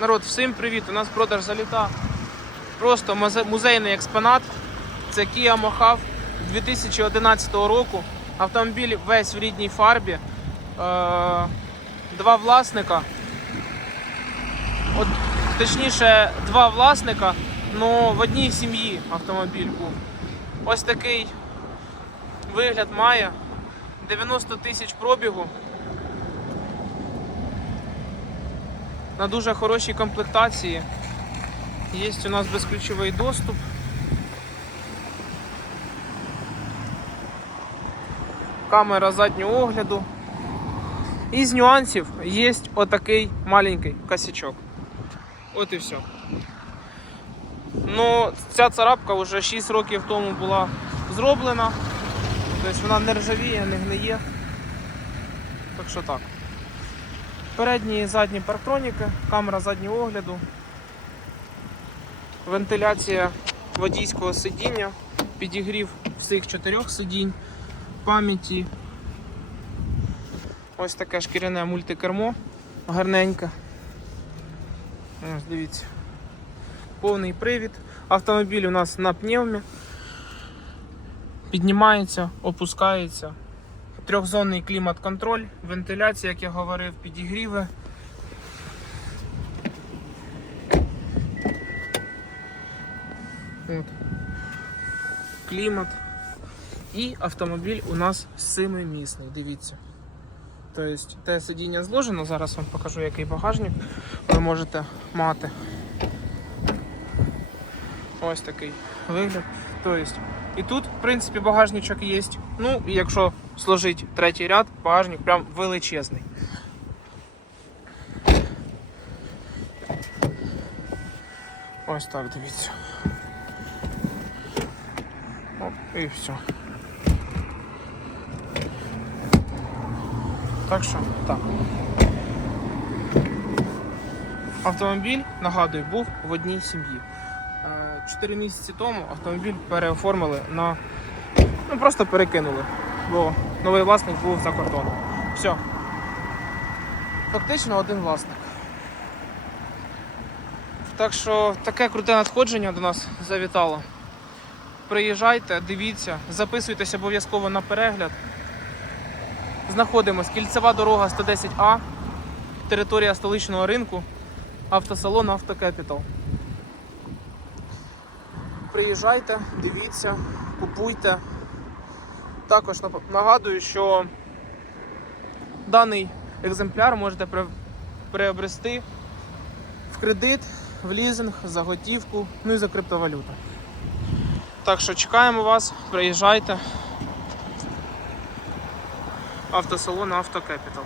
Народ, всім привіт! У нас продаж заліта. Просто музейний експонат. Це Kia Mojave 2011 року. Автомобіль весь в рідній фарбі. Е, Два власника. От, точніше, два власника, але в одній сім'ї автомобіль був. Ось такий вигляд має. 90 тисяч пробігу. На дуже хорошій комплектації. Є у нас безключовий доступ. Камера заднього огляду. І з нюансів є отакий маленький косячок. От і все. Ну, ця царапка вже 6 років тому була зроблена. Тобто вона не ржавіє, не гниє. Так що так. Передні і задні парктроніки, камера заднього огляду, вентиляція водійського сидіння, підігрів всіх чотирьох сидінь, пам'яті. Ось таке шкіряне мультикермо, гарненьке. Дивіться. Повний привід. Автомобіль у нас на пневмі. Піднімається, опускається. Трьохзонний клімат-контроль, вентиляція, як я говорив, підігріви. От. Клімат. І автомобіль у нас семимісний, дивіться. Тобто те сидіння зложено, зараз вам покажу, який багажник ви можете мати. Ось такий вигляд. Тобто, і тут, в принципі, багажничок є. Ну, і якщо сложить третій ряд, багажник прям величезний. Ось так, дивіться. Оп, і все. Так що, так. Автомобіль, нагадую, був в одній сім'ї. Е, Чотири місяці тому автомобіль переоформили на. Ну просто перекинули, бо новий власник був за кордоном. Все. Фактично один власник. Так що таке круте надходження до нас завітало. Приїжджайте, дивіться, записуйтесь обов'язково на перегляд. Знаходимось кільцева дорога 110А, територія столичного ринку, автосалон Автокепітал. Приїжджайте, дивіться, купуйте. Також нагадую, що даний екземпляр можете приобрести в кредит, в лізинг, за готівку, ну і за криптовалюту. Так що чекаємо вас, приїжджайте. Автосалон Автокепітал.